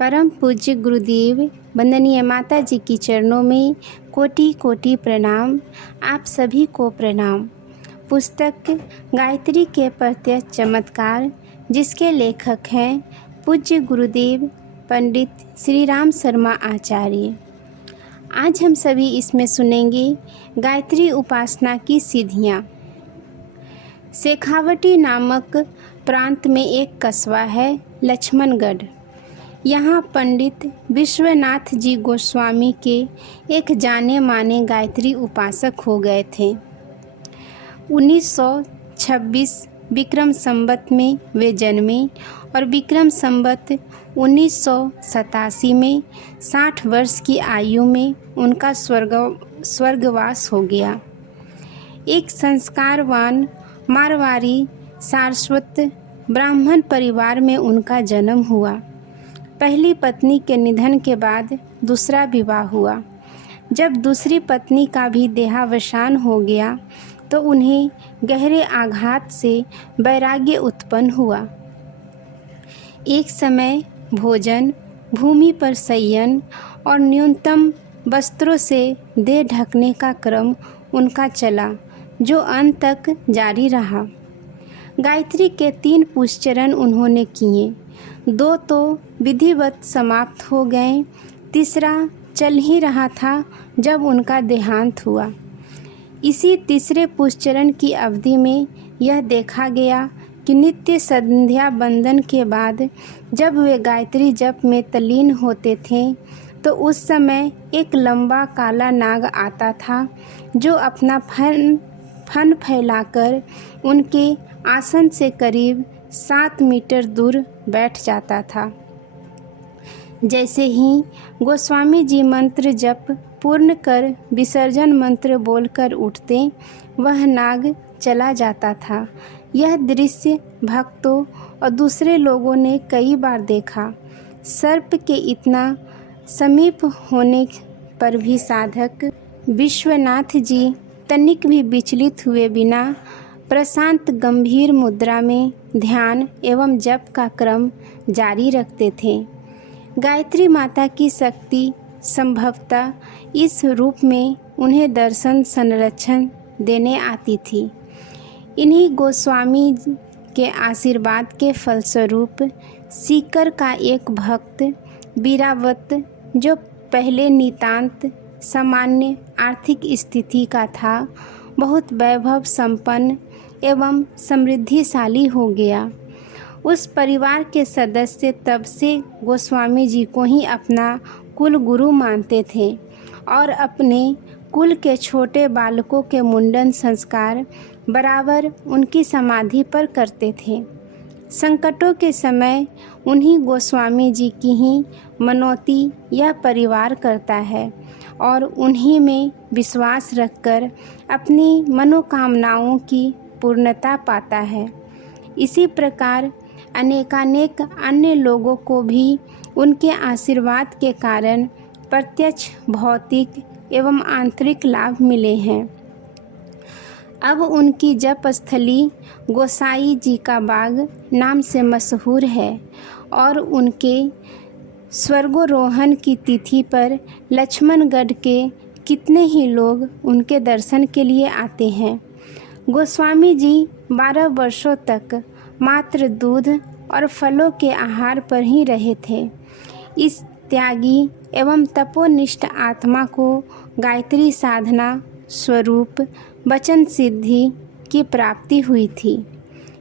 परम पूज्य गुरुदेव वंदनीय माता जी की चरणों में कोटि कोटि प्रणाम। आप सभी को प्रणाम। पुस्तक गायत्री के प्रत्यक्ष चमत्कार, जिसके लेखक हैं पूज्य गुरुदेव पंडित श्री राम शर्मा आचार्य। आज हम सभी इसमें सुनेंगे गायत्री उपासना की सीढ़ियाँ। शेखावटी नामक प्रांत में एक कस्बा है लक्ष्मणगढ़। यहाँ पंडित विश्वनाथ जी गोस्वामी के एक जाने माने गायत्री उपासक हो गए थे। 1926 विक्रम संवत में वे जन्मे और विक्रम संवत 1987 में 60 वर्ष की आयु में उनका स्वर्गवास हो गया। एक संस्कारवान मारवाड़ी सारस्वत ब्राह्मण परिवार में उनका जन्म हुआ। पहली पत्नी के निधन के बाद दूसरा विवाह हुआ। जब दूसरी पत्नी का भी देहावसान हो गया तो उन्हें गहरे आघात से वैराग्य उत्पन्न हुआ। एक समय भोजन, भूमि पर शयन और न्यूनतम वस्त्रों से देह ढकने का क्रम उनका चला, जो अंत तक जारी रहा। गायत्री के 3 पुष्चरण उन्होंने किए। 2 तो विधिवत समाप्त हो गए, तीसरा चल ही रहा था जब उनका देहांत हुआ। इसी तीसरे पुष्चरण की अवधि में यह देखा गया कि नित्य संध्या बंदन के बाद जब वे गायत्री जप में तल्लीन होते थे तो उस समय एक लंबा काला नाग आता था, जो अपना फन फैलाकर उनके आसन से करीब 7 मीटर दूर बैठ जाता था। जैसे ही गोस्वामी जी मंत्र जप पूर्ण कर विसर्जन मंत्र बोलकर उठते, वह नाग चला जाता था। यह दृश्य भक्तों और दूसरे लोगों ने कई बार देखा। सर्प के इतना समीप होने पर भी साधक विश्वनाथ जी तनिक भी विचलित हुए बिना प्रशांत गंभीर मुद्रा में ध्यान एवं जप का क्रम जारी रखते थे। गायत्री माता की शक्ति संभवतः इस रूप में उन्हें दर्शन संरक्षण देने आती थी। इन्हीं गोस्वामी के आशीर्वाद के फलस्वरूप सीकर का एक भक्त बीरावत, जो पहले नितांत सामान्य आर्थिक स्थिति का था, बहुत वैभव संपन्न एवं समृद्धिशाली हो गया। उस परिवार के सदस्य तब से गोस्वामी जी को ही अपना कुल गुरु मानते थे और अपने कुल के छोटे बालकों के मुंडन संस्कार बराबर उनकी समाधि पर करते थे। संकटों के समय उन्हीं गोस्वामी जी की ही मनौती यह परिवार करता है और उन्हीं में विश्वास रखकर अपनी मनोकामनाओं की पूर्णता पाता है। इसी प्रकार अनेकानेक अन्य लोगों को भी उनके आशीर्वाद के कारण प्रत्यक्ष भौतिक एवं आंतरिक लाभ मिले हैं। अब उनकी जप स्थली गोसाई जी का बाग नाम से मशहूर है और उनके स्वर्गोरोहण की तिथि पर लक्ष्मणगढ़ के कितने ही लोग उनके दर्शन के लिए आते हैं। गोस्वामी जी 12 वर्षों तक मात्र दूध और फलों के आहार पर ही रहे थे। इस त्यागी एवं तपोनिष्ठ आत्मा को गायत्री साधना स्वरूप वचन सिद्धि की प्राप्ति हुई थी।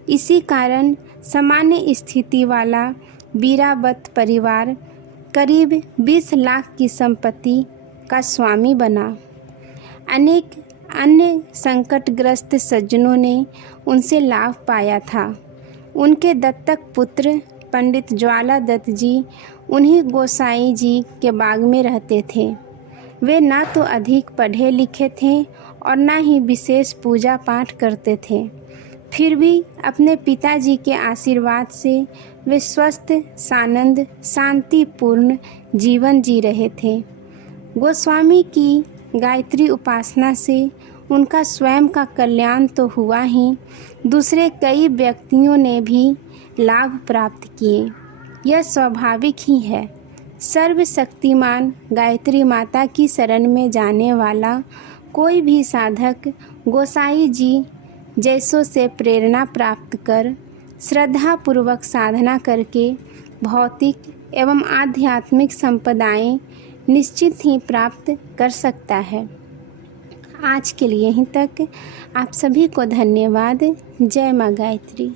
इसी कारण सामान्य स्थिति वाला बीरावत परिवार करीब 20 लाख की संपत्ति का स्वामी बना। अनेक अन्य संकटग्रस्त सज्जनों ने उनसे लाभ पाया था। उनके दत्तक पुत्र पंडित ज्वाला दत्त जी उन्हीं गोसाई जी के बाग में रहते थे। वे ना तो अधिक पढ़े लिखे थे और ना ही विशेष पूजा पाठ करते थे, फिर भी अपने पिताजी के आशीर्वाद से वे स्वस्थ सानंद शांतिपूर्ण जीवन जी रहे थे। गोस्वामी की गायत्री उपासना से उनका स्वयं का कल्याण तो हुआ ही, दूसरे कई व्यक्तियों ने भी लाभ प्राप्त किए। यह स्वाभाविक ही है। सर्वशक्तिमान गायत्री माता की शरण में जाने वाला कोई भी साधक गोसाई जी जैसों से प्रेरणा प्राप्त कर श्रद्धापूर्वक साधना करके भौतिक एवं आध्यात्मिक संपदाएं निश्चित ही प्राप्त कर सकता है। आज के लिए यहीं तक। आप सभी को धन्यवाद। जय माँ गायत्री।